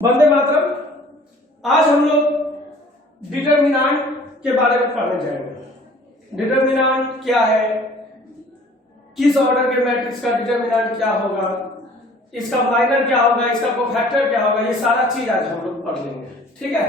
वंदे मातरम। आज हम लोग डिटर्मिनांट के बारे में पढ़ने जाएंगे। डिटर्मिनांट क्या है, किस ऑर्डर के मैट्रिक्स का डिटर्मिनांट क्या होगा, इसका माइनर क्या होगा, इसका कोफैक्टर क्या होगा, ये सारा चीज आज हम लोग पढ़ लेंगे। ठीक है,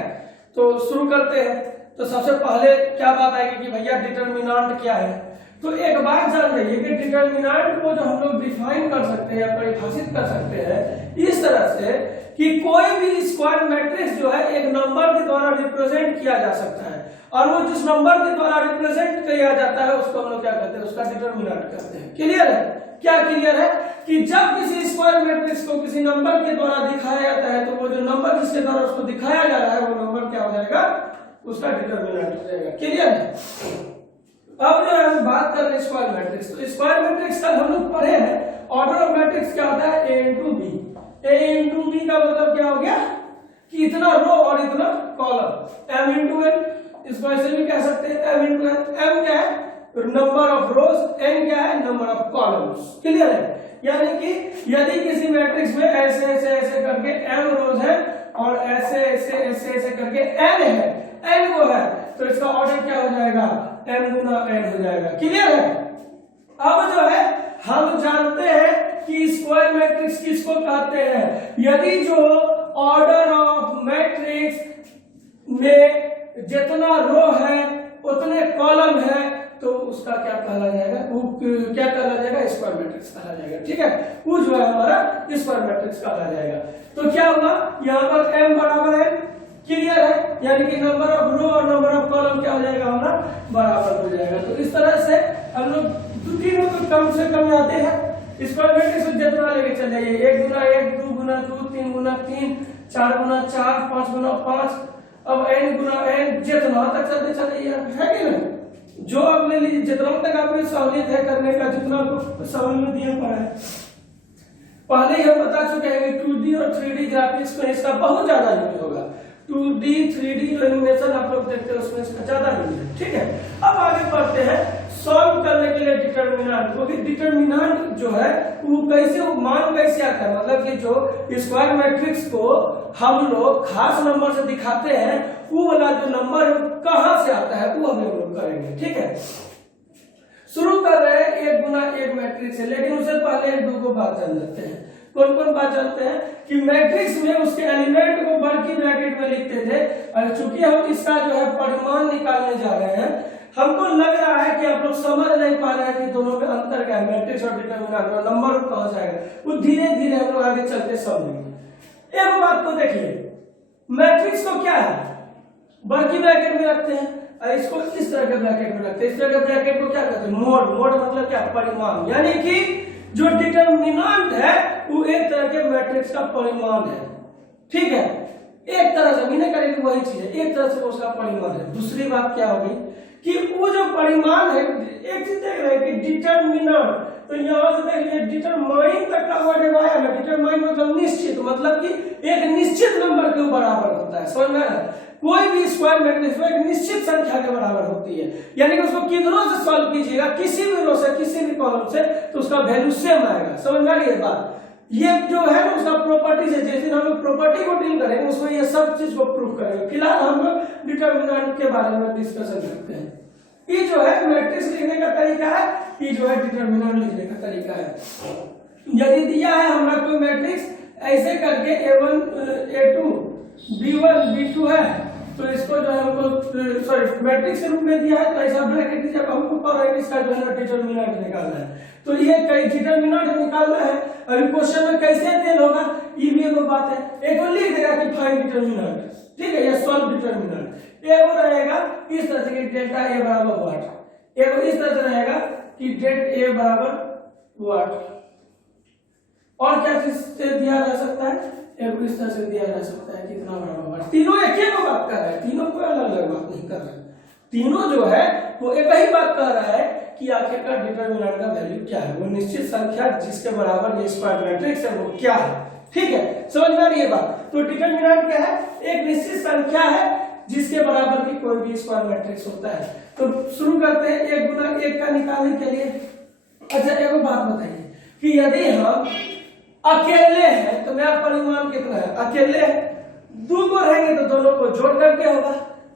तो शुरू करते हैं। तो सबसे पहले क्या बात आएगी कि भैया डिटर्मिनांट क्या है। तो एक बात जान जाइए कि डिटर्मिनांट को जो हम लोग डिफाइन कर सकते हैं या परिभाषित कर सकते हैं इस तरह से कि कोई भी स्क्वायर मैट्रिक्स जो है एक नंबर के द्वारा रिप्रेजेंट किया जा सकता है, और वो जिस नंबर के द्वारा रिप्रेजेंट किया जाता है उसको हम लोग क्या कहते हैं, उसका डिटर्मिनांट कहते हैं। क्लियर है? क्या क्लियर है कि जब किसी स्क्वायर मैट्रिक्स को किसी नंबर के द्वारा दिखाया जाता है तो वो जो नंबर जिसके द्वारा उसको दिखाया जा रहा है वो नंबर क्या हो जाएगा, उसका डिटर्मिनांट हो जाएगा। क्लियर है? अब जो हम बात कर रहे हैं स्क्वायर मैट्रिक्स, तो स्क्वायर मैट्रिक्स का हम लोग पढ़े हैं ऑर्डर ऑफ मैट्रिक्स क्या होता है, ए इंटू बी। ए इंटू बी का मतलब क्या हो गया कि इतना रो और इतना कॉलम, एम इंटू एन। इसको ऐसे भी कह सकते हैं एम इंटू एन। एम क्या है, नंबर ऑफ रोज, एन क्या है, नंबर ऑफ कॉलम्स। क्लियर है? यानी कि यदि किसी मैट्रिक्स में ऐसे ऐसे ऐसे करके एम रोज है और ऐसे ऐसे ऐसे ऐसे करके एन है, एन वो है, तो इसका ऑर्डर क्या हो जाएगा, एम गुना एन हो जाएगा। क्लियर है? अब जो है हम जानते हैं कि स्क्वायर मैट्रिक्स किसको कहते हैं, यदि जो ऑर्डर ऑफ मैट्रिक्स में जितना रो है उतने कॉलम है तो उसका क्या कहला जाएगा, वो क्या कहला जाएगा, स्क्वायर मैट्रिक्स कहला जाएगा। ठीक है, वो जो है हमारा स्क्वायर मैट्रिक्स कहला जाएगा। तो क्या हुआ, यहाँ पर m बराबर है। क्लियर है? यानी कि नंबर ऑफ रो और नंबर ऑफ कॉलम क्या हो जाएगा, हमारा बराबर हो जाएगा। तो इस तरह से हम लोग तीनों को कम से कम आते हैं स्क्वायर मैट्रिक्स जितना लेके चल जाइए, 1 गुना 1, 2 गुना 2, 3 गुना 3, 4 गुना 4, 5 गुना 5, अब n गुना n जितना तक चलते चलिए, है कि नहीं? जो आप ले लीजिए, जितना तक आपको सहूलियत है करने का, जितना आपको सहूलियत दिया पड़ा है। पहले ही हम बता चुके हैं कि 2D और 3D ग्राफिक्स में इसका बहुत ज्यादा यूज होगा। 2D 3D जो एनिमेशन आप लोग देखते हैं उसमें इसका ज्यादा यूज है। ठीक है, अब आगे बढ़ते हैं सॉल्व करने के लिए डिटर्मिनेंट को। डिटर्मिनेंट जो है वो कैसे, वो मान कैसे आता है, मतलब कि जो स्क्वायर मैट्रिक्स को हम लोग खास नंबर से दिखाते हैं वो वाला जो नंबर कहां से आता है वो हम लोग करेंगे। ठीक है, शुरू कर रहे हैं 1 गुना 1 मैट्रिक्स है, लेकिन उससे पहले एक दो बात जान लेते हैं। कौन कौन बात जानते हैं कि मैट्रिक्स में उसके एलिमेंट को बड़ी ब्रैकेट में लिखते थे, और चूंकि हम इसका जो है परिमाण निकालने जा रहे हैं, हमको लग रहा है कि आप लोग समझ नहीं पा रहे हैं कि दोनों में अंतर क्या है, मैट्रिक्स और डिटर्मिनेंट में नंबर कहां से आएगा, वो धीरे धीरे हम लोग आगे चलते समझेंगे। एक बात को देखिए, मैट्रिक्स को क्या है, बड़ी ब्रैकेट में रखते हैं, और इसको इस तरह के ब्रैकेट में रखते हैं। इस तरह के ब्रैकेट को क्या कहते हैं, मोड। मोड मतलब क्या, परिमाण। यानी कि जो डिटर्मिनेंट है वो एक तरह के मैट्रिक्स का परिमाण है। ठीक है, एक तरह से मीने करेंगे वही चीज है, एक तरह से उसका परिमाण है। दूसरी बात क्या होगी कि वो जो परिमाण है, एक चीज देख रहे हैं कि डिटर्मिनेंट, तो यहां से देखिए डिटरमाइन तक का वर्ड आया है। डिटरमाइन मतलब निश्चित, मतलब कि एक निश्चित नंबर के बराबर होता है। समझ में आया? कोई भी स्क्वायर मैट्रिक्स एक निश्चित संख्या के बराबर होती है, यानी कि उसको कितनों से सॉल्व कीजिएगा, किसी भी रो से किसी भी कॉलम से, तो उसका वैल्यू सेम आएगा। समझ में आ रही है बात? ये जो है ना उसका प्रॉपर्टी है, जैसे हम लोग प्रॉपर्टी को डील करेंगे उसमें ये सब चीज को प्रूव करेंगे। फिलहाल हम लोग डिटर्मिनेंट के बारे में डिस्कशन करते हैं। ये जो है मैट्रिक्स लिखने का तरीका है, ये जो है डिटर्मिनेंट लिखने का तरीका है। यदि दिया है हमरा कोई मैट्रिक्स ऐसे करके A1 A2 B1 B2 है, तो इसको जो है हमको सॉरी मैट्रिक्स के रूप में दिया है, तो ऐसा ब्रैकेट दीजिए, हमको पता है कि इसका जो है डिटर्मिनेंट निकालना है। तो ये कई डिटर्मिनेंट निकालना है, अभी क्वेश्चन में कैसे देल होगा ये भी एक बात है। एक और लिख देगा कि फाइंड डिटर्मिनेंट, ठीक है, या सॉल्व डिटर्मिनेंट। एक और रहेगा इस तरह से कि डेल्टा A बराबर व्हाट, एक और इस तरह से रहेगा कि डेट A बराबर व्हाट। और क्या चीज से दिया जा सकता है, एक इस तरह से दिया जा सकता है कितना बराबर। तीनों एक ही बात कर रहे हैं, तीनों कोई अलग अलग बात नहीं कर रहे हैं। तीनों जो है वो एक ही बात कह रहा है कि आखिरकार डिटर्मिनेंट का वैल्यू क्या है, वो निश्चित संख्या जिसके बराबर ये स्क्वायर मैट्रिक्स है वो क्या है। ठीक है, समझ में आ रही है बात? तो डिटर्मिनेंट क्या है, एक निश्चित संख्या है जिसके बराबर की कोई भी स्क्वायर मैट्रिक्स होता है। तो शुरू करते हैं 1 गुना 1 का निकालने के लिए। अच्छा एक बात बताइए कि यदि हम अकेले हैं तो मेरा परिमाण कितना है, अकेले 2 को रहेंगे तो दोनों को जोड़ करके होगा,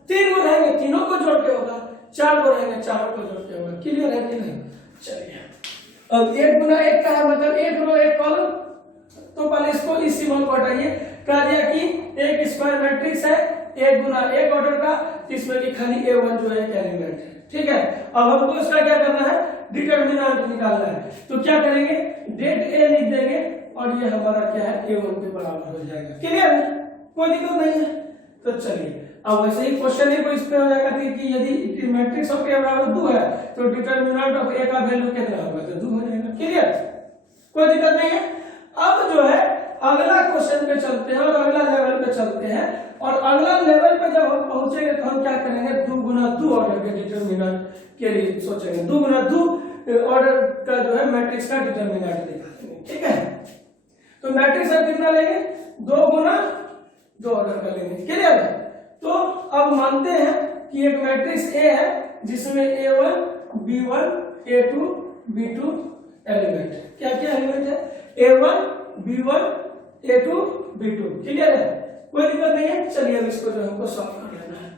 3 को रहेंगे तीनों को जोड़ के होगा, 4 को रहेंगे चारों को जोड़ के होगा। क्लियर है कि नहीं? चलिए अब 1 गुना 1 का है मतलब 1 रो 1 कॉलम, तो पहले इसको इस सिंबल को हटाइए। कह दिया कि एक स्क्वायर मैट्रिक्स है 1 गुना 1 ऑर्डर का, इसमें कि खाली A1 जो है एक एलिमेंट है। ठीक है, अब हमको इसका क्या करना है, डिटरमिनेंट निकालना है। तो क्या करेंगे, डेट A लिख देंगे और ये हमारा क्या है A1 के बराबर हो जाएगा। क्लियर है, कोई दिक्कत नहीं है। तो चलिए अब वैसे ही क्वेश्चन है को इस पे हो जाएगा कि यदि मैट्रिक्स ऑफ A बराबर 2 है तो डिटरमिनेंट ऑफ A का वैल्यू कितना होगा, तो 2 हो जाएगा। क्लियर, कोई दिक्कत नहीं है। अब जो है अगला क्वेश्चन पे चलते हैं और अगला लेवल पे चलते हैं, और अगला लेवल पे जब हम पहुंचेंगे तो हम क्या करेंगे, 2 गुना 2 ऑर्डर के डिटरमिनेंट के लिए सोचेंगे। 2 गुना 2 ऑर्डर का जो है मैट्रिक्स का डिटरमिनेंट निकालेंगे। ठीक है, तो मैट्रिक्स हम कितना लेंगे, 2 गुना 2 ऑर्डर का लेंगे। क्लियर है, तो अब मानते हैं कि एक मैट्रिक्स ए है जिसमें A1 B1 A2 B2 element, क्या क्या एलिमेंट है, A1 B1 A2 B2। Clear है, कोई दिक्कत नहीं है। चलिए अब इसको जो हमको सॉल्व कर लेना है।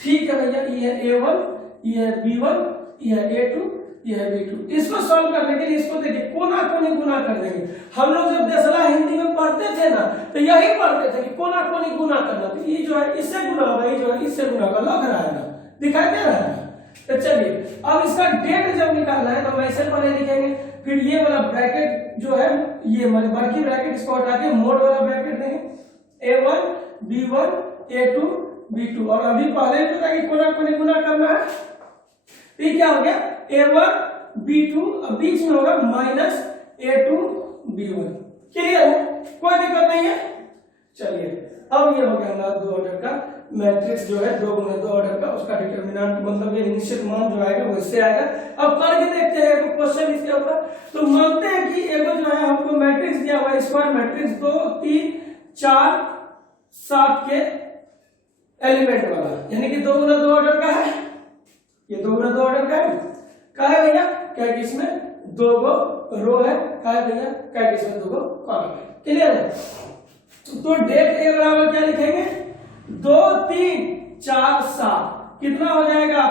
ठीक है भैया, ये है A1, ये है B1, ये है A2, ये है B2। इसको सॉल्व करने के लिए इसको देखिए कोना कोनी गुना कर देंगे। हम लोग जब देसला हिंदी में पढ़ते थे ना तो यही पढ़ते थे कि कोना कोनी गुना करना, तो ये जो है इससे गुना होगा, ये जो है इससे गुना होगा, लग रहा है ना, दिखाई दे रहा है ना। तो चलिए अब इसका डेट जब निकालना है तो हम ऐसे पहले लिखेंगे, फिर ये वाला ब्रैकेट जो है ये मतलब बड़की ब्रैकेट इसको हटा के मोड वाला ब्रैकेट देंगे, A1 B1 A2 B2। और अभी पहले भी पता कि कोना कोनी गुना करना है, ये क्या हो गया A1 B2, अब बीच में होगा माइनस A2 B1। क्लियर है, कोई दिक्कत नहीं है। चलिए अब ये हो गया हमारा 2 ऑर्डर का मैट्रिक्स जो है 2 गुना 2 ऑर्डर का, उसका डिटरमिनेंट मतलब ये निश्चित मान जो आएगा वो इससे आएगा। अब करके देखते हैं एक क्वेश्चन इसके ऊपर। तो मानते हैं कि एगो जो है हमको मैट्रिक्स दिया हुआ है स्क्वायर मैट्रिक्स 2 3 4 7 के एलिमेंट वाला, यानी कि 2 गुना 2 ऑर्डर का है, ये 2 गुना 2 ऑर्डर का है। क्या है भैया, क्या कि इसमें 2 रो है, क्या है भैया, क्या कि इसमें 2 कॉलम है। क्लियर है, तो डेट ए बराबर क्या लिखेंगे, 2 3 4 7 कितना हो जाएगा,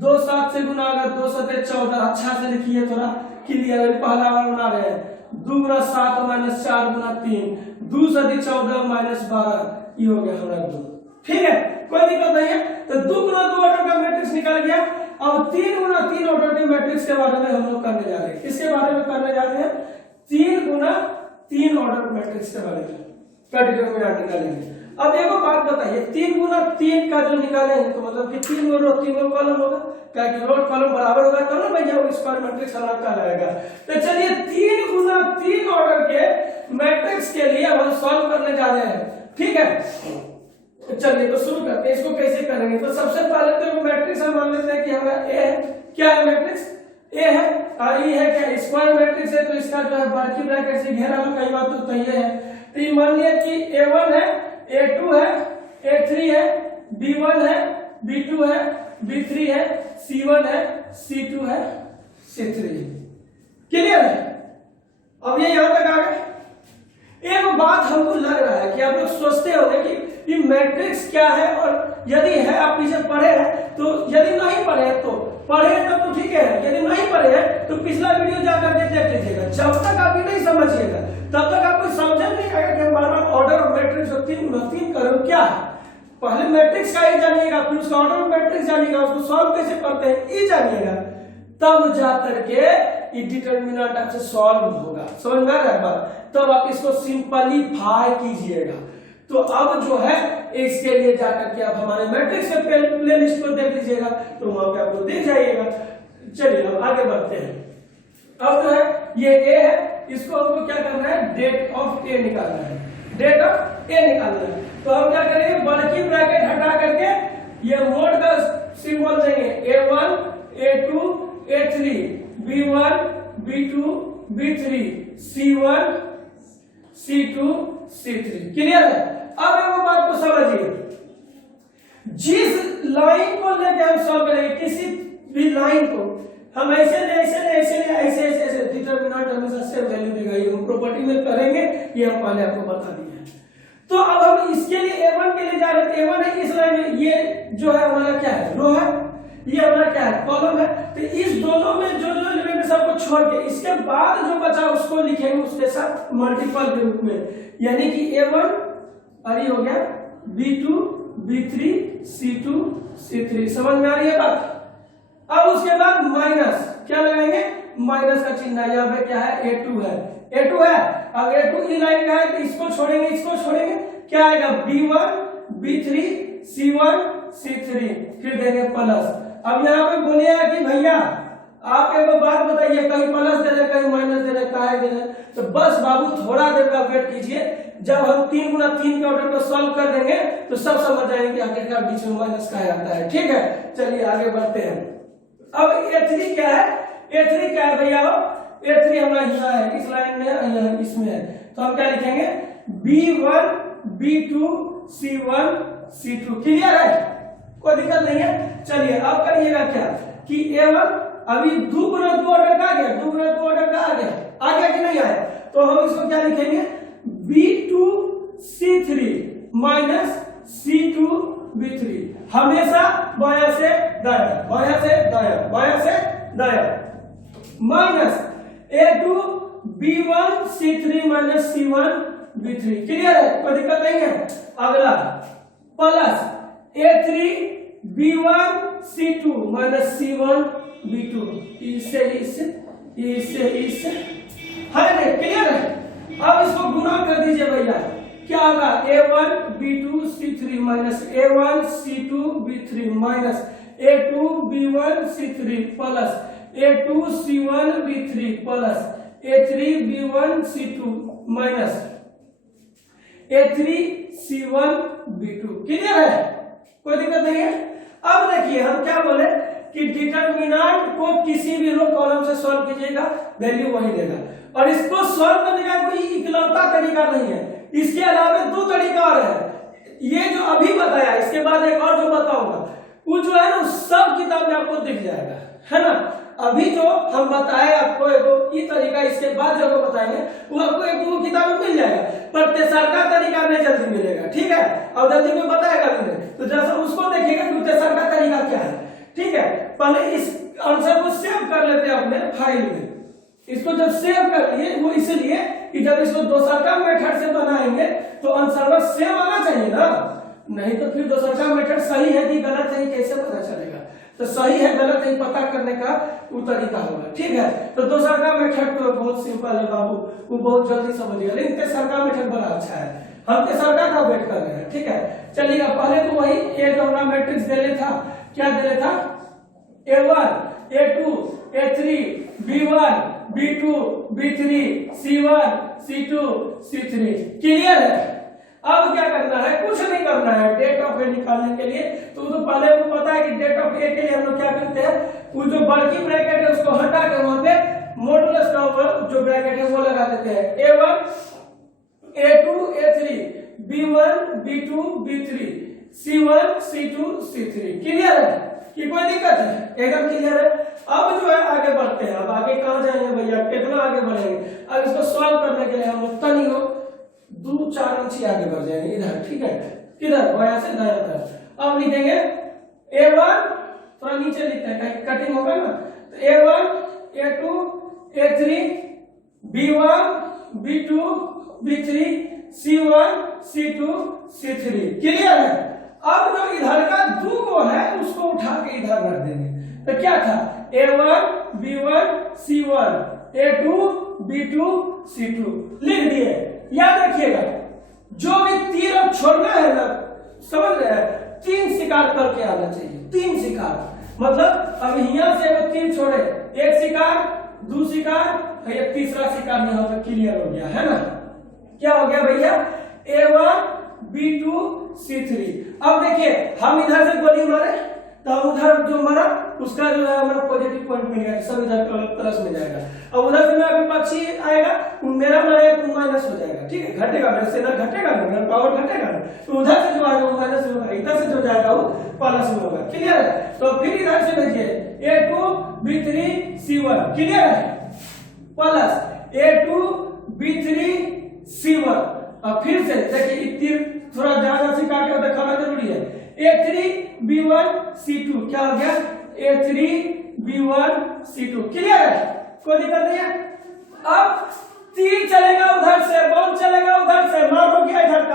2 7 से गुना होगा, 2 7 14। अच्छा से लिखिए थोड़ा क्लियर है, पहला बार बना रहे हैं। 2 गुना 7 माइनस 4 गुना 3, 2 7 14 माइनस 12, ये हो गया हमारा 2। ठीक है, कोई दिक्कत नहीं है। तो 2 गुना 2 ऑर्डर का मैट्रिक्स निकल गया। अब 3 गुना 3 ऑर्डर के मैट्रिक्स के बारे में हम लोग करने जा रहे हैं। किसके बारे में करने जा रहे हैं, 3 गुना 3 ऑर्डर मैट्रिक्स के बारे में का डिटरमिनेंट निकालेंगे। अब देखो बात बताइए, 3 गुना 3 का जो निकालेंगे तो मतलब कि 3 रो 3 कॉलम होगा, क्या कि रो कॉलम बराबर होगा तो ना भैया वो स्क्वायर मैट्रिक्स हमारा कहलाएगा। तो चलिए 3 गुना 3 ऑर्डर के मैट्रिक्स के लिए हम सॉल्व करने जा रहे हैं। ठीक है, चलिए तो शुरू करते हैं। इसको कैसे करेंगे, तो सबसे पहले तो मैट्रिक्स हम मान लेते हैं कि हमारा ए है। क्या है मैट्रिक्स, ए है, और ये है क्या स्क्वायर मैट्रिक्स है, तो इसका जो है बाकी ब्रैकेट से घेरा हुआ, कई बात तो ये है। तो ये मान लिया कि A1 है, A2 है, A3 है, B1 है, B2 है, B3 है, C1 है, C2 है, C3 है। क्लियर है, अब ये यहां तक आ गए। एक बात हमको लग रहा है कि आप लोग सोचते होंगे कि ये मैट्रिक्स क्या है, और यदि है आप पीछे पढ़े हैं तो, यदि नहीं पढ़े हैं तो पढ़े तब तो ठीक है, यदि नहीं पढ़े हैं तो पिछला वीडियो जाकर के देख लीजिएगा। जब तक आप ये नहीं समझिएगा तब तक आपको समझ नहीं आएगा कि हम बार-बार ऑर्डर ऑफ मैट्रिक्स और 3 गुना 3 करो क्या है। पहले मैट्रिक्स का ही जानिएगा, फिर उसका ऑर्डर ऑफ मैट्रिक्स जानिएगा, उसको सॉल्व कैसे करते हैं ये जानिएगा, तब जाकर के ये डिटरमिनेंट आपसे सॉल्व होगा। समझ में आ रहा है बात, तब आप इसको सिंपलीफाई कीजिएगा। तो अब जो है इसके लिए जाकर के आप हमारे मैट्रिक्स के प्ले लिस्ट को देख लीजिएगा, तो वहां पे आपको दिख जाइएगा। चलिए अब आगे बढ़ते हैं। अब जो है ये ए है, इसको हमको क्या करना है, डेट ऑफ ए निकालना है, डेट ऑफ ए निकालना है। तो हम क्या करेंगे, बड़की ब्रैकेट हटा करके ये मोड का सिंबल देंगे, A1 A2 A3 B1 B2 B3 C1 C2 C3। Clear है, अब एक बात को समझिए, जिस लाइन को लेकर हम सॉल्व करेंगे, किसी भी लाइन को हम ऐसे डिटरमिनेंट हमेशा सेम वैल्यू देगा। ये हम प्रॉपर्टी में करेंगे, ये हम पहले आपको बता दिए हैं। तो अब हम इसके लिए A1 है, इस लाइन में ये जो है हमारा क्या है, रो है, ये हमारा क्या है, कॉलम है। तो इस दोनों में जो जो एलिमेंट सबको छोड़ के इसके बाद जो बचा उसको लिखेंगे उसके साथ मल्टीपल के रूप में, यानी कि A1 और ये हो गया B2 B3 C2 C3। समझ में आ रही है बात? अब उसके बाद माइनस क्या लगाएंगे, माइनस का चिन्ह, यहाँ पे क्या है, A2 है, A2 है। अब A2 ई लाइन का है तो इसको छोड़ेंगे, इसको छोड़ेंगे, क्या आएगा, B1 B3 C1 C3, फिर देंगे प्लस। अब यहाँ पे बोलिएगा कि भैया आप एक बात बताइए, कहीं प्लस दे रहे कहीं माइनस दे रहे, काहे दे रहे, तो बस बाबू थोड़ा देर का वेट कीजिए, जब हम 3 गुना 3 के ऑर्डर को सॉल्व कर देंगे तो सब समझ जाएंगे कि आखिरकार बीच में माइनस का आता है। ठीक है, चलिए आगे बढ़ते हैं। अब A3 क्या है, A3 क्या है भैया, A3 हमारा यहाँ है, इस लाइन में यहाँ इसमें है, तो हम क्या लिखेंगे, B1 B2 C1 C2। Clear है, कोई दिक्कत नहीं है। चलिए अब करिएगा क्या कि A1 अभी 2 गुना 2 ऑर्डर का आ गया, 2 गुना 2 ऑर्डर का आ गया कि नहीं आया, तो हम इसको क्या लिखेंगे, B2 C3 minus C2 B3, हमेशा बायां से दायां, बायां से दायां, बायां से दायां, minus A2 B1 C3 minus C1 B3। Clear है, कोई दिक्कत नहीं है। अगला plus A3 B1 C2 minus C1 B2, इससे है नहीं, क्लियर है। अब इसको गुना कर दीजिए भैया, क्या होगा, A1 B2 C3 minus A1 C2 B3 minus A2 B1 C3 plus A2 C1 B3 plus A3 B1 C2 minus A3 C1 B2। Clear है, कोई दिक्कत नहीं है। अब देखिए हम क्या बोले कि डिटरमिनेंट को किसी भी रो कॉलम से सॉल्व कीजिएगा, वैल्यू वही देगा, और इसको सॉल्व करने का कोई इकलौता तरीका नहीं है, इसके अलावा 2 तरीका और है। ये जो अभी बताया, इसके बाद एक और जो बताऊंगा, वो जो है ना सब किताब में आपको दिख जाएगा, है ना। अभी जो हम बताए आपको ये तरीका, इसके बाद जो बताएंगे वो आपको एक 2 किताब में मिल जाएगा, पर तेसरका तरीका में जल्दी मिलेगा। ठीक है, और जल्दी में बताएगा नहीं, तो जैसा उसको देखिएगा कि तेसरका तरीका क्या है। ठीक है, पहले इस आंसर को सेव कर लेते हैं अपने फाइल में। इसको जब सेव कर लिए, वो इसलिए कि जब इसको दोसरका मेथड से बनाएंगे तो आंसर सेव आना चाहिए ना, नहीं तो फिर दोसरका मेथड सही है कि गलत है कैसे पता चलेगा। तो सही है गलत है पता करने का वो तरीका होगा। ठीक है, तो दोसरका मेथड तो बहुत सिंपल है बाबू, वो बहुत जल्दी समझिएगा, लेकिन तेसरका मेथड बड़ा अच्छा है, हम तेसरका का वेट कर रहे हैं। ठीक है, चलिए पहले तो वही ये जो हमारा मैट्रिक्स दे था, क्या दे था, A1 A2 A3 B1 B2 B3 C1 C2 C3। Clear है। अब क्या करना है, कुछ नहीं करना है डेट ऑफ ए निकालने के लिए, तो पहले आपको पता है कि डेट ऑफ ए के लिए हम लोग क्या करते हैं, वो जो बड़की ब्रैकेट है उसको हटा के वहां पे मॉडुलस का जो ब्रैकेट है वो लगा देते हैं, A1 A2 A3 B1 B2 B3 C1 C2 C3। Clear है कि कोई दिक्कत है, एकदम क्लियर है। अब जो है आगे बढ़ते हैं, अब आगे कहां जाएंगे भैया, कितना आगे बढ़ेंगे। अब इसको सॉल्व करने के लिए हम लोग तनी हो 2-4 इंच आगे बढ़ जाएंगे इधर। ठीक है, किधर, बायां से दायां तरफ। अब लिखेंगे A1, थोड़ा नीचे लिखते हैं कहीं कटिंग होगा ना, तो A1 A2 A3 B1 B2 B3 C1 C2 C3। Clear है। अब जो इधर का 2 को है उसको उठा के इधर रख देंगे, तो क्या था, A1 B1 C1 A2 B2 C2 लिख दिए। याद रखिएगा, जो भी तीर अब छोड़ना है ना, समझ रहे हैं, 3 शिकार करके आना चाहिए। 3 शिकार मतलब अब यहाँ से वो तीर छोड़े, 1 शिकार 2 शिकार, एक तीसरा शिकार यहाँ पे क्लियर हो गया है ना। क्या हो गया भैया, A1 B2 C3। अब देखिए हम इधर से गोली मारे तो उधर जो मारा उसका जो है हमारा पॉजिटिव पॉइंट मिल गया, सब इधर प्लस में जाएगा। अब उधर से मेरा विपक्षी आएगा, मेरा मारेगा तो माइनस हो जाएगा। ठीक है, घटेगा, मेरा सेना घटेगा ना, मेरा पावर घटेगा ना, तो उधर से जो आएगा वो माइनस में होगा, इधर से जो जाएगा वो प्लस में होगा। क्लियर है। तो फिर इधर से भेजिए A2 B3 C1। क्लियर है, प्लस A2 B3 C1। अब फिर से देखिए तीर थोड़ा ज्यादा से काट के दिखाना जरूरी है, A3B1C2 क्या हो गया A3B1C2 क्लियर है, कोई दिक्कत नहीं है। अब तीर चलेगा उधर से, बॉल चलेगा उधर से, मारो क्या इधर का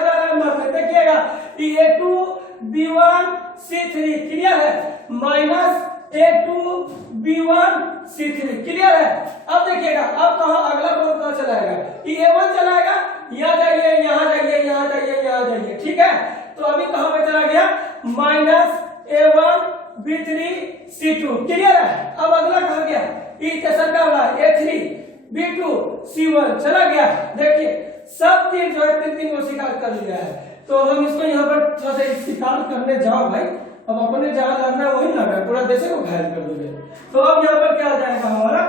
जा रहा है मारने, देखिएगा A2B1C3 क्लियर है माइनस A2B1C3 क्लियर है। अब देखिएगा अब कहा अगला बॉल कहां चलाएगा, A1 चलाएगा, यहाँ जाइए यहाँ जाइए यहाँ जाइए यहाँ जाइए, ठीक है। तो अभी कहां पे चला गया माइनस A1B3C2 क्लियर है। अब अगला कहां गया ई कैसा का होगा A3B2C1 चला गया। देखिए सब तीन जो है तीन को शिकार कर लिया है, तो हम इसको यहाँ पर थोड़ा सा शिकार करने जाओ भाई, अब अपने जहां लड़ना वही लड़ना, पूरा देश को घायल कर दोगे। तो अब यहाँ पर क्या आ जाएगा हमारा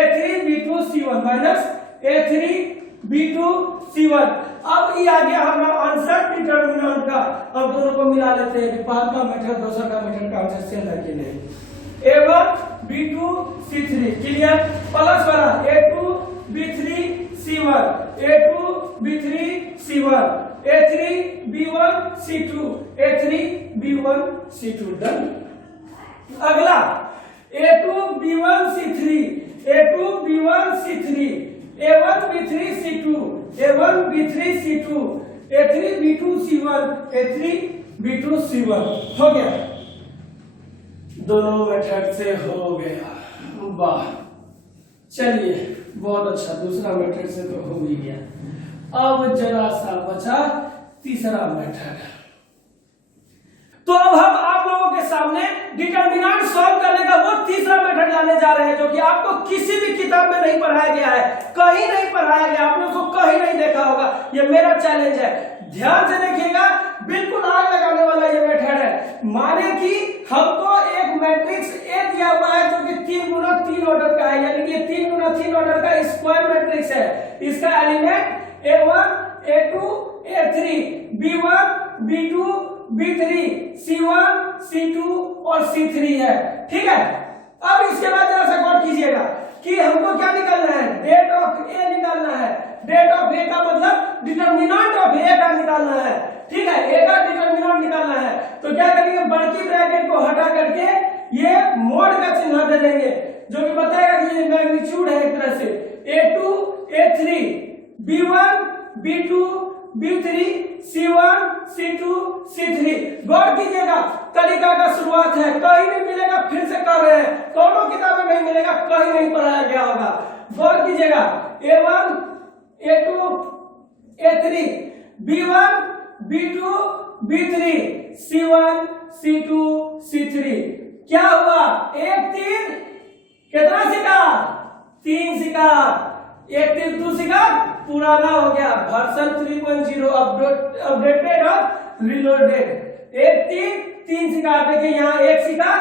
A3B2C1 माइनस A3B2C1। अब ये आ गया हमारा आंसर डिटरमिनेंट का। अब दोनों को मिला लेते हैं कि पहला का मेथड दूसरा का मेथड का आंसर सेम है कि नहीं। A1B2C3 क्लियर प्लस वाला A2B3C1 A2B3C1 A3B1C2 A3B1C2 done. अगला A2B1C3 A2B1C3 A1B3C2 A1B3C2 A3B2C1 A3B2C1 हो गया, दोनों मेथड से हो गया। वाह चलिए बहुत अच्छा, दूसरा मेथड से तो हो ही गया। अब जरा सा बचा तीसरा मेथड। तो अब हम आप लोगों के सामने डिटरमिनेंट सॉल्व करने का वो तीसरा मेथड लाने जा रहे हैं जो कि आपको किसी भी किताब में नहीं पढ़ाया गया है, कहीं नहीं पढ़ाया गया, आपने उसको कहीं नहीं देखा होगा। ये मेरा चैलेंज है, ध्यान से देखिएगा, बिल्कुल आग लगाने वाला ये मेथड है। माने कि हमको एक मैट्रिक्स ए दिया हुआ है जो कि 3 गुना 3 ऑर्डर का है, यानी कि 3 गुना 3 ऑर्डर का स्क्वायर मैट्रिक्स है। इसका element A1 A2 A3 B1 B2 B3 C1 C2 और C3 है, ठीक है। अब इसके बाद जरा सा गौर कीजिएगा कि हमको क्या निकालना है, डेट ऑफ ए निकालना है। डेट ऑफ ए का मतलब डिटरमिनेंट ऑफ ए का निकालना है, ठीक है। ए का डिटरमिनेंट निकालना है तो क्या करेंगे, बड़की ब्रैकेट को हटा करके ये मोड का चिन्ह दे देंगे जो कि बताएगा कि ये मैग्नीट्यूड है एक तरह से। A2 A3 B1 B2 B3 C1 C2 C3। गौर कीजिएगा तरीका का शुरुआत है, कहीं नहीं मिलेगा, फिर से कर रहे हैं, दोनों किताबें नहीं मिलेगा, कहीं नहीं पढ़ाया गया होगा। गौर कीजिएगा A1 A2 A3 B1 B2 B3 C1 C2 C3। क्या हुआ, एक तीर कितना शिकार, 3 शिकार, एक तीर 2 शिकार पुराना हो गया, वर्जन 3.0 अपडेटेड और रिलोडेड। एक तीर 3 शिकार, देखिए यहाँ 1 शिकार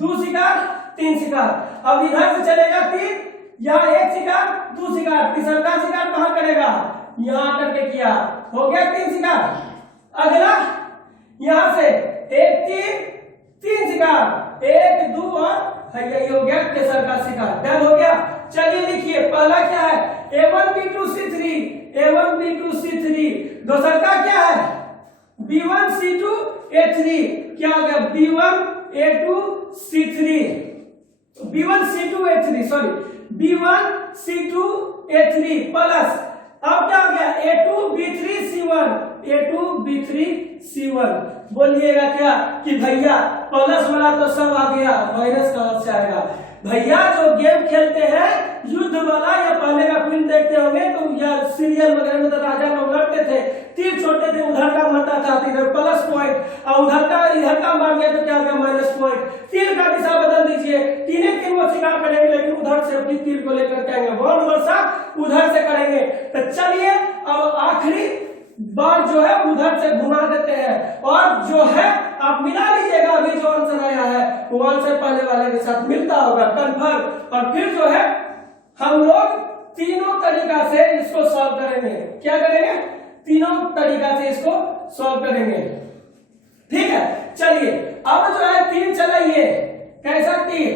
2 शिकार 3 शिकार। अब इधर से चलेगा तीर, यहाँ 1 शिकार 2 शिकार, तीसरा शिकार कहां करेगा, यहाँ करके किया, हो गया 3 शिकार। अगला यहाँ से 1 तीर 3 शिकार, 1 2 और ये हो गया तीसरा का शिकार, डन हो गया। चलिए लिखिए पहला क्या है A1B2C3 A1B2C3, दूसरा का क्या है B1C2A3, क्या हो गया B1A2C3 B1C2A3 sorry B1C2A3 plus अब क्या हो गया A2B3C1 A2B3C1। बोलिएगा क्या कि भैया प्लस वाला तो सब आ गया, माइनस कहां से आएगा। भैया जो गेम खेलते हैं युद्ध वाला या पहले का फिल्म देखते होंगे तो या सीरियल वगैरह में तो राजा लोग लड़ते थे, तीर छोड़ते थे, उधर का मरता था इधर प्लस पॉइंट और उधर का इधर का मार गया तो क्या हो गया माइनस पॉइंट। तीर का दिशा बदल दीजिए, तीन वो शिकार करेंगे लेकिन उधर से अपनी तीर को लेकर के आएंगे, वन वर्षा उधर से करेंगे। तो चलिए अब आखिरी बार जो है उधर से घुमा देते हैं और जो है आप मिला लीजिएगा, अभी जो आंसर आया है वो आंसर पहले वाले के साथ मिलता होगा कन्फर्म। और फिर जो है हम लोग तीनों तरीका से इसको सॉल्व करेंगे। क्या करेंगे, तीनों तरीका से इसको सॉल्व करेंगे, ठीक है। चलिए अब जो है तीर चलाइए, कैसा तीर,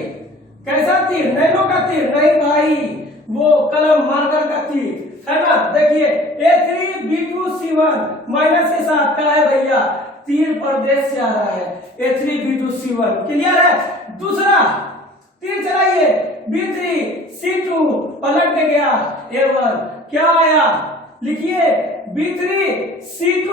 कैसा तीर, नैनो का तीर नहीं भाई, वो कलम मार्कर का तीर है ना। देखिए A3B2C1 माइनस के साथ क्या है भैया तीर प्रदेश से आ रहा है A3B2C1 क्लियर है। दूसरा तीर चलाइए B3C2 पलट के गया A1 क्या आया लिखिए B3C2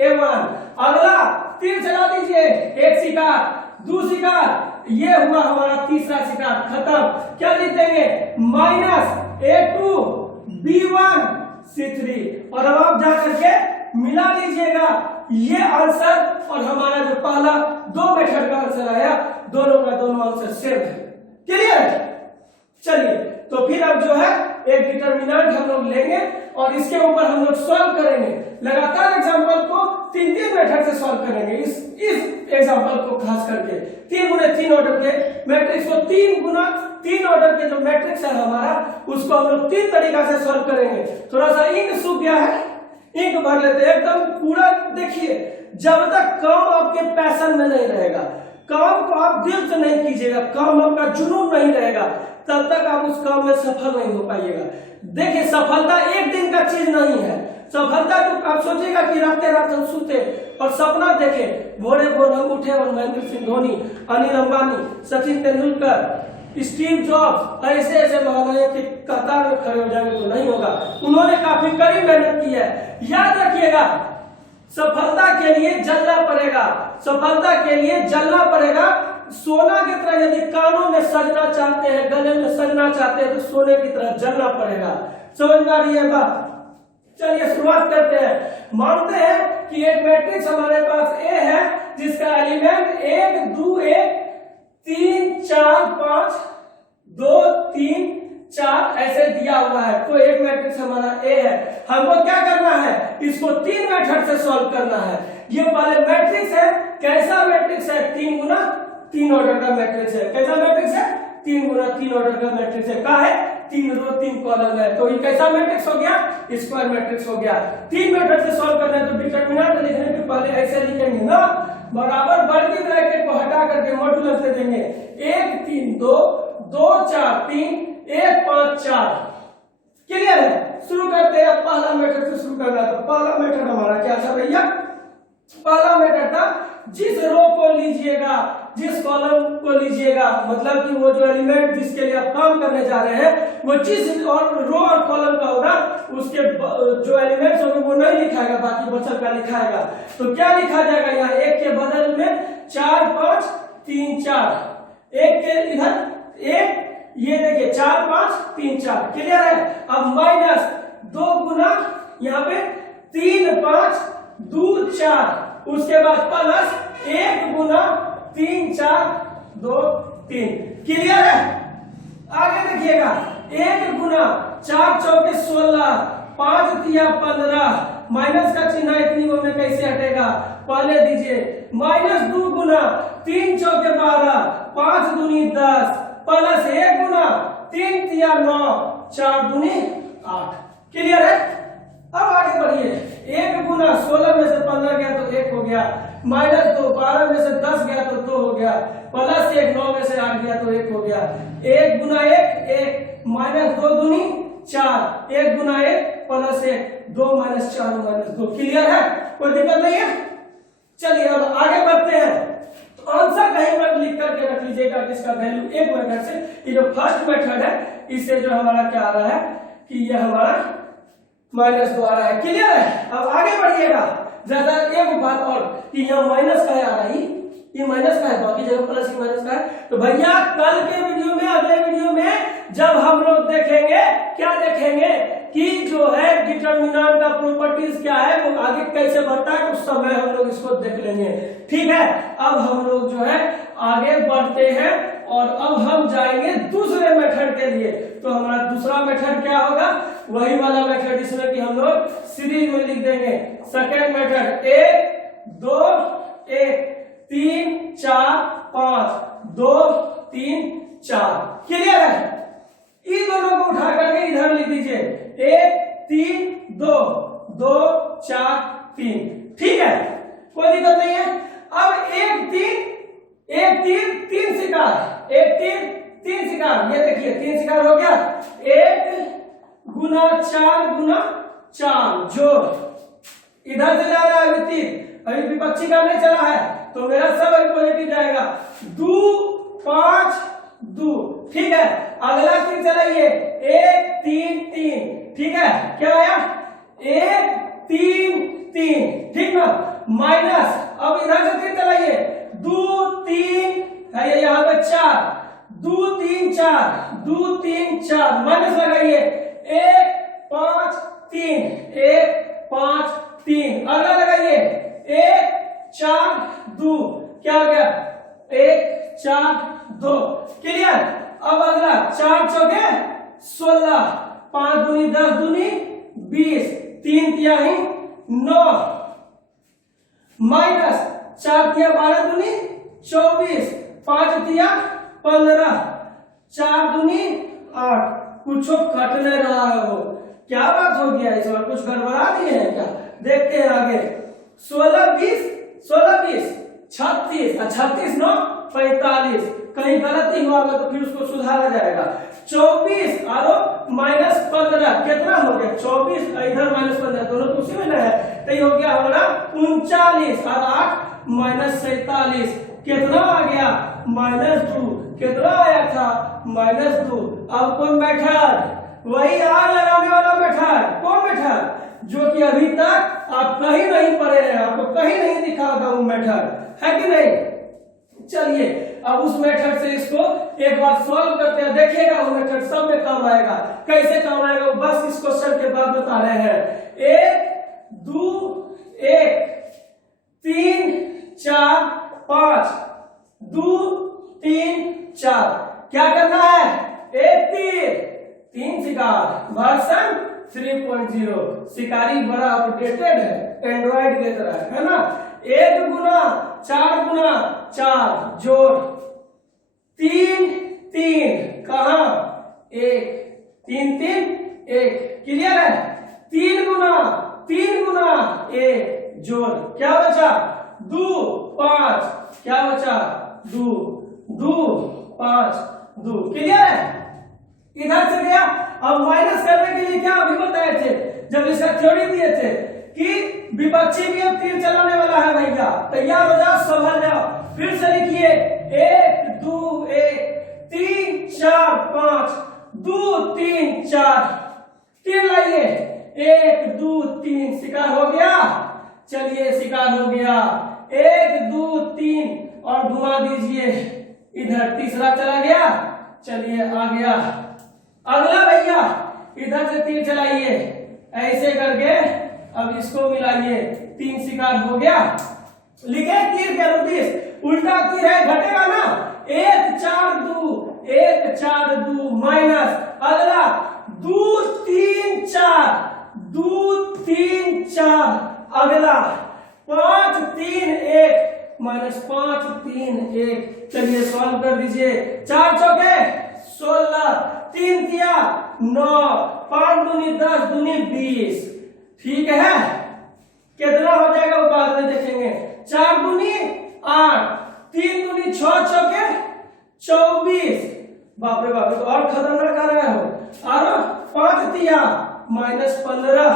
A1। अगला तीर चला दीजिए एक शिकार दो शिकार ये हुआ हमारा तीसरा शिकार खत्म। क्या लिख देंगे -A2B1C3 और अब आप जा करके मिला लीजिएगा ये आंसर और हमारा जो पहला दो मेथड का आंसर आया दोनों का दोनों आंसर सेम है। क्लियर है। चलिए तो फिर अब जो है एक डिटरमिनेंट हम लोग लेंगे और इसके ऊपर हम लोग सॉल्व करेंगे। लगातार एग्जांपल को तीन तीन मेथड से सॉल्व करेंगे। इस एग्जांपल को खास करके 3 गुणे 3 ऑर्डर के मैट्रिक्स को 3 गुना 3 ऑर्डर के जो मैट्रिक्स है हमारा उसको हम लोग 3 तरीका से सॉल्व करेंगे। थोड़ा सा इंक सूख गया है इंक भर लेते हैं एकदम पूरा। देखिए जब तक काम आपके पैशन में नहीं रहेगा काम को आप दिल से नहीं कीजिएगा काम आपका जुनून नहीं रहेगा तब तक आप उस काम में सफल नहीं हो पाइएगा। देखिए सफलता एक दिन का चीज नहीं है। सफलता तो आप सोचिएगा कि रात रात हम सोते और सपना देखे भोरे भोर हम उठे और महेंद्र सिंह धोनी अनिल अंबानी सचिन तेंदुलकर स्टीव जॉब्स ऐसे ऐसे महानायक के कतार में खड़े हो जाएंगे तो नहीं होगा। उन्होंने काफी कड़ी मेहनत की है। याद रखिएगा सफलता के लिए जलना पड़ेगा सफलता के लिए जलना पड़ेगा। सोना की तरह यदि कानों में सजना चाहते हैं गले में सजना चाहते हैं तो सोने की तरह जलना पड़ेगा। समझ में आ रही है बात। चलिए शुरुआत करते हैं। मानते हैं कि एक मैट्रिक्स हमारे पास ए है जिसका एलिमेंट 1 2 1 3 4 5 2 3 4 ऐसे दिया हुआ है। तो एक मैट्रिक्स हमारा ए है। हमको क्या करना है इसको 3 मेथड से सॉल्व करना है। ये वाले मैट्रिक्स है कैसा मैट्रिक्स है 3 गुना 3 ऑर्डर का मैट्रिक्स है। कैसा मैट्रिक्स है 3 गुना 3 ऑर्डर का मैट्रिक्स है। क्या है 3 रो 3 कॉलम है। तो ये कैसा मैट्रिक्स हो गया स्क्वायर मैट्रिक्स हो गया। 3 मेथड से सॉल्व करना है तो डिटरमिनेंट लिखने के पहले ऐसे लिखेंगे ना बराबर वर्किंग ब्रैकेट को हटा करके मॉड्यूलस दे देंगे 1 3 2 2 4 3 1 5 4। क्लियर है। शुरू करते हैं पहला मेथड से शुरू करना। तो पहला मेथड हमारा क्या था भैया पहला मेथड था जिस रो को लीजिएगा जिस कॉलम को लीजिएगा मतलब कि वो जो एलिमेंट जिसके लिए आप काम करने जा रहे हैं वो जिस और रो और कॉलम का होगा उसके जो एलिमेंट्स होंगे वो नहीं लिखाएगा बाकी बचल का लिखाएगा। तो क्या लिखा जाएगा यहाँ 1 के बदल में 4 5 3 4 1 के इधर 1 ये देखिए 4 5 3 4। क्लियर है। अब माइनस 2 गुना यहाँ पे 3 5 2 4 उसके बाद प्लस 1 गुना 3 4 2 3। क्लियर है। आगे देखिएगा 1 गुना 4 चौके 16 5 दिया 15 माइनस का चिन्ह इतनी में कैसे हटेगा पहले दीजिए -2 गुना 3 चौके 12 5 दूनी 10 प्लस 1 गुना 3 तिया 9 4 दूनी 8। क्लियर है। अब आगे बढ़िए 1 गुना 16 में से 15 गया तो 1 हो गया -2 12 में से 10 गया तो 2 हो गया प्लस 1 9 में से 8 गया तो 1 हो गया 1 गुना 1 1 -2 दूनी 4 1 गुना 1 प्लस 1 2 -4 -2। क्लियर है कोई दिक्कत नहीं है। चलिए अब आगे बढ़ते हैं। तो आंसर कहीं पर लिख करके रख लीजिएगा जिसका वैल्यू एक मेथड से ये जो फर्स्ट मेथड है इससे जो हमारा क्या आ रहा है कि ये हमारा -2 आ रहा है। क्लियर है। अब आगे बढ़िएगा ज्यादा एक बात और कि यहाँ माइनस का है आ रही ये माइनस का है बाकी जगह प्लस ही माइनस का है। तो भैया कल के वीडियो में अगले वीडियो में जब हम लोग देखेंगे क्या देखेंगे कि जो है डिटरमिनेंट का प्रॉपर्टीज क्या है वो आगे कैसे बढ़ता है उस समय हम लोग इसको देख लेंगे। ठीक है। अब हम लोग जो है आगे बढ़ते हैं और अब हम जाएंगे दूसरे मेथड के लिए। तो हमारा दूसरा मेथड क्या होगा वही वाला मेथड जिसमें कि हम लोग सीरीज में लिख देंगे। Second method 1 2 1 3 4 5 2 3 4। क्लियर है। इन दोनों को उठा करके इधर लिख दीजिए 1 3 2 2 4 3। ठीक है कोई दिक्कत नहीं है। अब 1 3 3 शिकार 1 3 3 शिकार ये देखिए 3 शिकार हो गया 1 गुना 4 गुना 4 जो इधर से जा रहा है विपरीत अभी विपक्षी का नहीं चला है तो मेरा सब अभी पॉजिटिव जाएगा। 2 5 2, ठीक है। अगला तीर चलाइए 1 3 3, ठीक है। क्या आया 1 3 3, ठीक ना। माइनस अब इधर से तीर चलाइए 2 3 है यहाँ पे 4, 2 3 4, 2 3 4, माइनस लगाइए 1 5 3, 1 5 3, अगला लगाइए 1 4 2, क्या हो गया 1 4 2, क्लियर। अब अगला 4 चौके 16, 5 दूनी 10 दूनी 20, 3 तिहाई 9, माइनस 4 तिया 12 दूनी 24, 5 तिया 15, 4 दूनी 8, कुछ कट नहीं रहा है वो, क्या बात हो गया इस बार, कुछ गड़बड़ा दिए हैं क्या, देखते हैं आगे। 16 20 36, 36 9 45, कहीं गलती हुआ होगा तो फिर उसको सुधारा जाएगा। 24 और माइनस 15 कितना हो गया 24, इधर माइनस 15 दोनों तो उसी में ना है, तो ये हो गया हमारा 39 और 8 माइनस 47, कितना आ गया -2, कितना आया था -2। अब कौन बैठा, वही आग लगाने वाला बैठा है, कौन बैठा जो कि अभी तक आप कहीं नहीं पढ़े हैं, आपको कहीं नहीं दिखा होगा वो मेथड है कि नहीं। चलिए अब उस मेथड से इसको एक बार सॉल्व करते हैं, देखिएगा वो मेथड सब में काम आएगा। कैसे काम आएगा वो बस इस क्वेश्चन के बाद बता रहे हैं। 1 2 1 3 4 5 2 3 4, क्या करना है, एक तीर 3 शिकार वर्जन 3.0, शिकारी बड़ा अपडेटेड है, एंड्रॉइड की तरह है ना। 1 गुना 4 गुना 4 जोड़ 3 3, कहा 1 3 3 1, क्लियर है। 3 गुना 1 जोड़ क्या बचा 2 5, क्या बचा 2 2 5 2, क्लियर है। इधर से गया। अब माइनस करने के लिए क्या अभी बताए थे जब इसका थ्योरी दिए थे कि विपक्षी भी अब तीर चलाने वाला है भैया, तैयार हो जाओ संभल जाओ। फिर से लिखिए 1 2 1 3 4 5 2 3 4, तीर लाइए 1 2 3, शिकार हो गया। चलिए शिकार हो गया 1 2 3 और घुमा दीजिए इधर, तीसरा चला गया। चलिए आ गया अगला भैया, इधर से तीर चलाइए ऐसे करके, अब इसको मिलाइए 3 शिकार हो गया। लिखे तीर के अनुदेश, उल्टा तीर है घटेगा ना, 1 4 2 1 4 2 माइनस अगला 2 3 4 2 3 4, अगला 5 3 1 माइनस 5 3 1। चलिए सॉल्व कर दीजिए। 4 चौके 16, 3 तिया 9, 5 दूनी 10 दूनी 20, ठीक है। कितना हो जाएगा वो बाद में देखेंगे। 4 दूनी 8, 3 दूनी 6 चौके 24, बाप रे बाप, तो और खतरनाक आ रहा हो। और 5 तिया -15,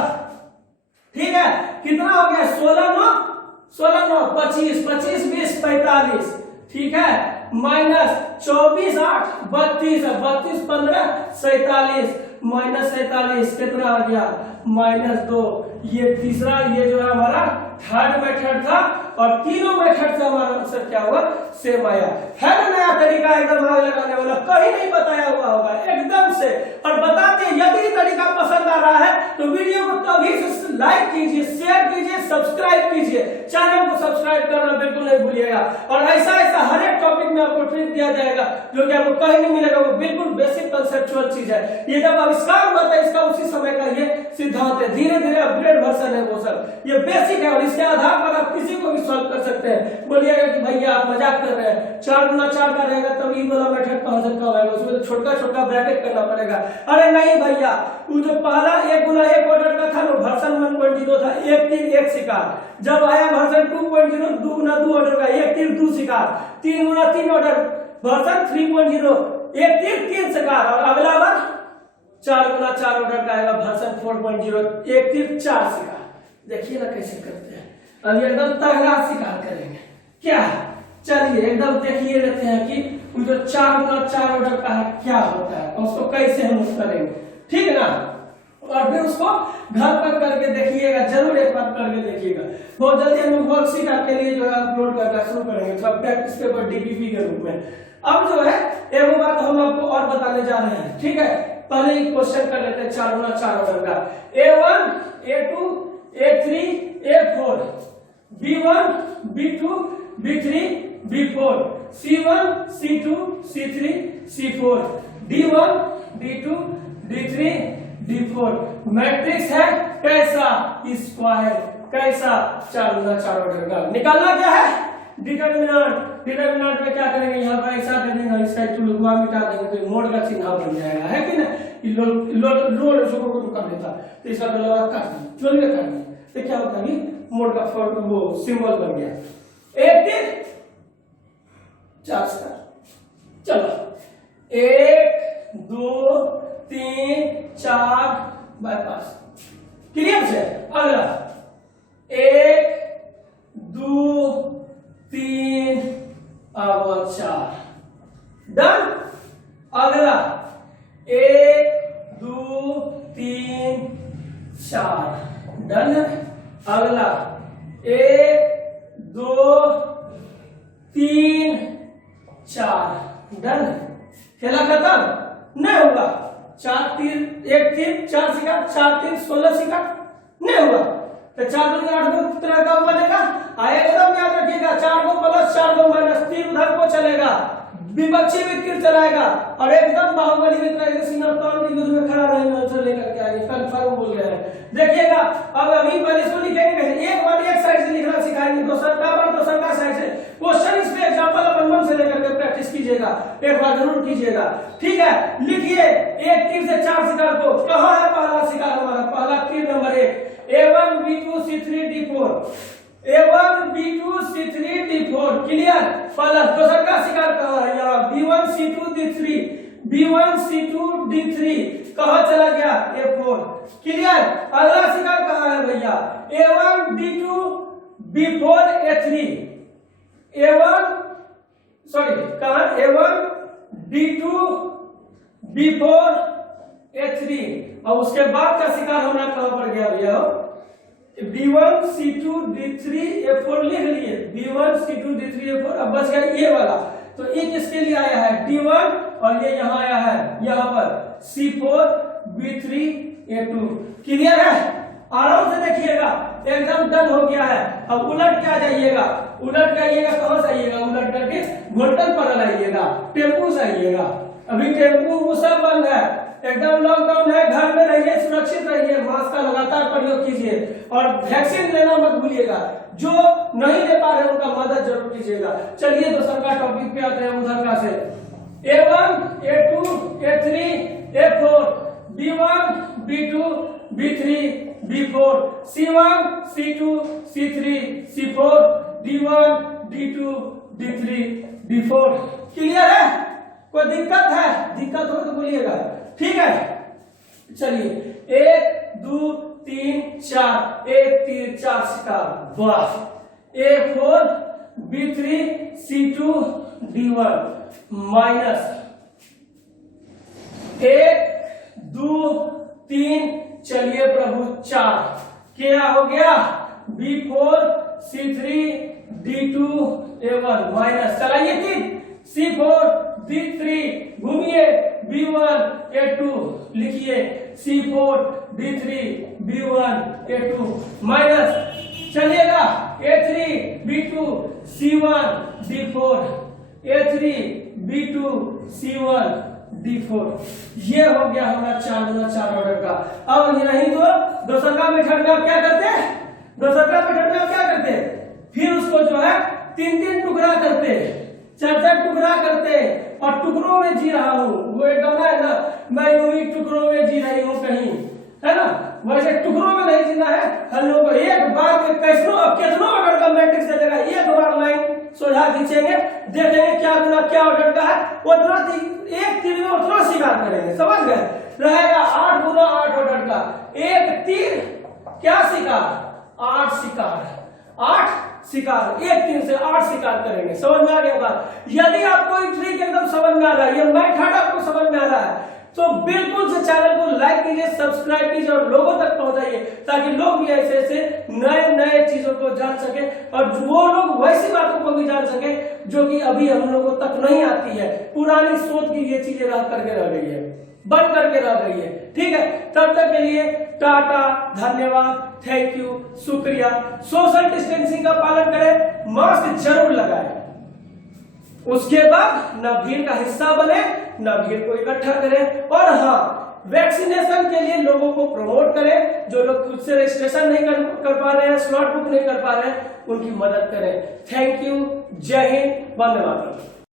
ठीक है। कितना हो गया 16 9 25, 25 20 45, ठीक है। माइनस 24 8 32, 32 15 47, माइनस 47 कितना आ गया -2। ये तीसरा, ये जो है हमारा थर्ड मेथड था, और तीनों मेथड से हमारा आंसर क्या हुआ, सेम आया है ना। नया तरीका एकदम आग लगाने वाला, कहीं नहीं बताया हुआ होगा एकदम से। और बताते यदि तरीका पसंद आ रहा है तो वीडियो को तभी से लाइक कीजिए, शेयर कीजिए, सब्सक्राइब कीजिए, चैनल को सब्सक्राइब करना बिल्कुल नहीं भूलिएगा। और ऐसा ऐसा हर एक टॉपिक में आपको ट्रिक दिया जाएगा जो कि आपको कहीं नहीं मिलेगा, वो बिल्कुल बेसिक कंसेप्चुअल चीज है। ये जब आविष्कार हुआ था इसका उसी समय का ये सिद्धांत है, धीरे धीरे अपग्रेड वर्जन है वो सब, ये बेसिक है और इसके आधार पर आप किसी को भी सॉल्व कर सकते हैं। बोलिएगा कि भैया आप मजाक कर रहे हैं, 4 गुना 4 का रहेगा तब ये वाला मेथड कहां से कम आएगा, उसमें तो छोटा छोटा ब्रैकेट करना पड़ेगा। अरे नहीं भैया, वो जो पहला 1 गुना 1 ऑर्डर का था वो वर्जन 1.0 था, 1 तीर 1 शिकार। जब आया वर्जन 2.0 2 गुना 2 ऑर्डर का, 1 तीर 2 शिकार, 3 गुना 3 ऑर्डर वर्जन 3.0, 1 तीर 3 शिकार। और अगला बार 4 गुना 4 ऑर्डर का आएगा वर्जन 4.0, 1 तीर 4 शिकार। देखिए ना कैसे करते हैं। अब एकदम तगड़ा शिकार करेंगे क्या। चलिए एकदम देखिए लेते हैं कि वो जो 4x4 ऑर्डर का है क्या होता है और उसको कैसे हम करेंगे, ठीक है ना। और फिर उसको घर पर करके देखिएगा, जरूर एक बार करके देखिएगा। बहुत जल्दी हम वर्कशीट आपके लिए जो है अपलोड करना शुरू करेंगे, थोड़ा प्रैक्टिस पेपर डीपीपी के रूप में। अब जो है एक बात हम आपको और बताने जा रहे हैं, ठीक है। पहले एक क्वेश्चन कर लेते हैं 4x4 ऑर्डर का। A1 A2 A3 A4 B1 B2 B3 B4 C1 C2 C3 C4 D1 D2 D3 D4 matrix है कैसा, स्क्वायर कैसा, 4x4 ऑर्डर का। निकालना क्या है, डिटरमिनेंट। डिटरमिनेंट में क्या करेंगे, यहाँ पर ऐसा कर देंगे, इसका टुलुआ मिटा देंगे तो मोड का चिन्ह बन जाएगा, है कि नहीं। लोड को कर देता तो इसका टुलुआ काट दिया, चलिए काट दिया तो क्या होता है, मोड का फॉर्म वो सिंबल बन गया। एक 4 स्टार। चलो 1 2 3 4 बाईपास क्लियर है। अगला 1 2 3 और 4 डन। अगला 1 2 3 4 डन। अगला 1 2 3 4 डन। खेला खत्म नहीं होगा। 4 3 1 3 4 सिक्का 4 3 16 सिक्का नहीं होगा तो 4 2 8 2 तरह का बनेगा। एकदम याद रखिएगा 4 को प्लस 4 को माइनस 3 उधर को चलेगा, विपक्षी विकृत चलाएगा और एकदम बाहुबली की तरह सिंहासन की गोद में खड़ा रहेगा, आंसर लेकर के आएंगे। कंफर्म बोल रहे हैं। देखिएगा अब अभी पहले इसको लिखेंगे, एक बार एक साइड से लिखना सिखाएंगे, दूसरा बार दूसरा साइड से क्वेश्चन इस पे एग्जांपल अपन मन से लेकर के प्रैक्टिस कीजिएगा, एक बार जरूर कीजिएगा, ठीक है। लिखिए एक तीर से 4 शिकार को, कहां है पहला शिकार हमारा, पहला तीर number 1 A1 B2 C3 D4 A1 B2 C3 D4 clear. पहला दूसरा का शिकार कहां है, यहाँ B1 C2 D3 B1 C2 D3 कहां चला गया, A4 क्लियर। अगला शिकार कहां है भैया, A1 B2 B4 A3 A1 sorry कहां, A1 B2 B4 A3 और उसके बाद का शिकार हमारा कहां पर गया भैया, B1 C2 D3 A4 लिख लिए, B1 C2 D3 A4। अब बच गया ये वाला, तो ये किसके लिए आया है, D1 और ये यहाँ आया है यहाँ पर C4 B3 A2 क्लियर है। आराम से देखिएगा एकदम डन हो गया है। अब उलट के आ जाइएगा, उलट के आइएगा, कहां से आइएगा, उलट करके घोटल पर आइएगा, टेम्पू से आइएगा। अभी टेम्पू वो सब बंद है, एकदम लॉकडाउन है, घर में रहिए, सुरक्षित रहिए, मास्क का लगातार प्रयोग कीजिए और वैक्सीन लेना मत भूलिएगा। जो नहीं ले पा रहे उनका मदद जरूर कीजिएगा। चलिए दूसरा का टॉपिक पे आते हैं, उधर का से A1 A2 A3 A4 B1 B2 B3 B4 C1 C2 C3 C4 D1 D2 D3 D4 clear है। कोई दिक्कत है, दिक्कत हो तो बोलिएगा, ठीक है। चलिए 1 2 3 4 1 3 4 शिकार, वाह। A4 B3 C2 D1 minus 1 2 3 चलिए प्रभु 4 क्या हो गया, B4 C3 D2 A1 minus, चलाइए 3 C4 D3 घूमिए B1 A2 लिखिए C4 D3 B1 A2 minus, चलिएगा A3 B2 C1 D4 A3 B2 C1 D4 ये हो गया हमारा 4x4 ऑर्डर का। अब नहीं तो दोसरका मेथड में आप क्या करते हैं, दोसरका मेथड में आप क्या करते हैं, फिर उसको जो है 3-3 टुकड़ा करते, 4-4 टुकड़ा करते और टुकड़ों में जी रहा हूँ। वो एक गाना है ना, मैं यूं ही टुकड़ों में जी रही हूँ कहीं, है ना, वैसे टुकड़ों में नहीं जीना है। हम लोग को एक बार में कितनों ऑर्डर का मैट्रिक्स देगा, एक बार लाइन सोझा खींचेंगे, देखेंगे क्या गुना क्या ऑर्डर का है, उतना एक तीर में उतना शिकार करेंगे, समझ गए। रहेगा 8 गुना 8 ऑर्डर का, एक तीर क्या शिकार, 8 शिकार, 8 शिकार, एक दिन से 8 शिकार करेंगे। समझ में आ गया बात? यदि आपको ये ट्रिक एकदम समझ में आ रहा है, ये मेथड आपको समझ में आ रहा है, तो बिल्कुल से चैनल को लाइक कीजिए, सब्सक्राइब कीजिए और लोगों तक पहुंचाइए, ताकि लोग भी ऐसे ऐसे नए नए चीजों को जान सके और वो लोग वैसी बातों को भी जान सके जो कि अभी हम लोगों तक नहीं आती है। पुरानी सोच की ये चीजें रह करके रह गई है, बंद करके रह गई है। ठीक है, तब तक के लिए टाटा, धन्यवाद, थैंक यू, शुक्रिया। सोशल डिस्टेंसिंग का पालन करें, मास्क जरूर लगाएं, उसके बाद न भीड़ का हिस्सा बने, न भीड़ को इकट्ठा करें, और हाँ, वैक्सीनेशन के लिए लोगों को प्रमोट करें। जो लोग खुद से रजिस्ट्रेशन नहीं कर पा रहे हैं, स्लॉट बुक नहीं कर पा रहे हैं, उनकी मदद करें। थैंक यू, जय हिंद, वंदे मातरम।